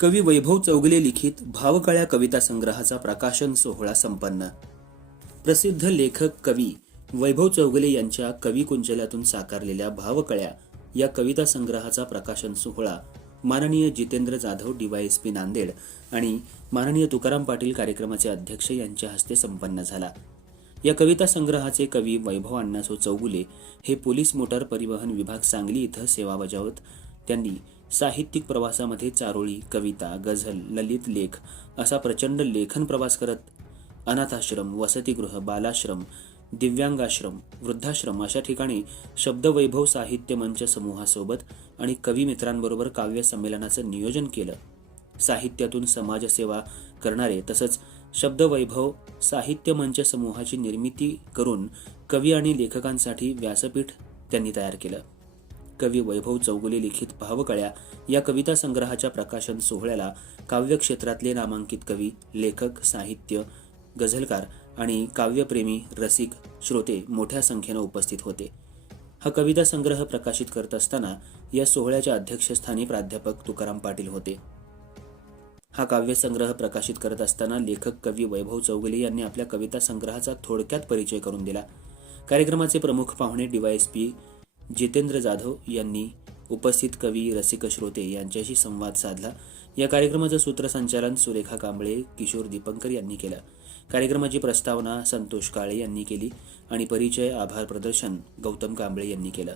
कवी वैभव चौगले लिखित भावकळ्या कविता संग्रहाचा प्रकाशन सोहळा संपन्न. प्रसिद्ध लेखक कवी वैभव चौगले यांच्या कवी साकारलेल्या भावकळ्या या कविता संग्रहाचा प्रकाशन सोहळा माननीय जितेंद्र जाधव डीवायएसपी नांदेड आणि माननीय तुकाराम पाटील कार्यक्रमाचे अध्यक्ष यांच्या हस्ते संपन्न झाला. या कविता संग्रहाचे कवी वैभव अण्णासो चौगुले हे पोलीस मोटार परिवहन विभाग सांगली इथं सेवा बजावत त्यांनी साहित्यिक प्रवासामध्ये चारोळी कविता गझल ललित लेख असा प्रचंड लेखन प्रवास करत अनाथाश्रम वसतिगृह बालाश्रम दिव्यांगाश्रम वृद्धाश्रम अशा ठिकाणी शब्दवैभव साहित्य मंच समूहासोबत आणि कवी मित्रांबरोबर काव्य संमेलनाचं नियोजन केलं. साहित्यातून समाजसेवा करणारे तसंच शब्दवैभव साहित्य मंच समूहाची निर्मिती करून कवी आणि लेखकांसाठी व्यासपीठ त्यांनी तयार केलं. कवी वैभव चौगुले लिखित भावकळ्या या कविता संग्रहाच्या प्रकाशन सोहळ्याला काव्यक्षेत्रातले नामांकित कवी लेखक साहित्य गझलकार आणि काव्यप्रेमी रसिक श्रोते मोठ्या संख्येनं उपस्थित होते. हा कविता संग्रह प्रकाशित करत असताना या सोहळ्याच्या अध्यक्षस्थानी प्राध्यापक तुकाराम पाटील होते. हा काव्यसंग्रह प्रकाशित करत असताना लेखक कवी वैभव चौगुले यांनी आपल्या कविता संग्रहाचा थोडक्यात परिचय करून दिला. कार्यक्रमाचे प्रमुख पाहुणे डीवायएसपी जितेंद्र जाधव यांनी उपस्थित कवी रसिक श्रोते यांच्याशी संवाद साधला. या कार्यक्रमाचं सूत्रसंचालन सुरेखा कांबळे किशोर दीपंकर यांनी केलं. कार्यक्रमाची प्रस्तावना संतोष काळे यांनी केली आणि परिचय आभार प्रदर्शन गौतम कांबळे यांनी केलं.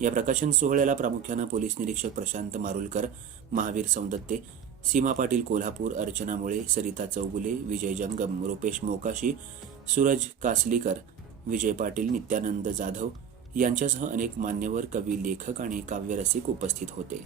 या प्रकाशन सोहळ्याला प्रामुख्यानं पोलीस निरीक्षक प्रशांत मारुलकर महावीर सौंदत्ते सीमा पाटील कोल्हापूर अर्चना मुळे सरिता चौगुले विजय जंगम रुपेश मोकाशी सूरज कासलीकर विजय पाटील नित्यानंद जाधव यांच्यासह अनेक मान्यवर कवी लेखक आणि काव्यरसिक उपस्थित होते.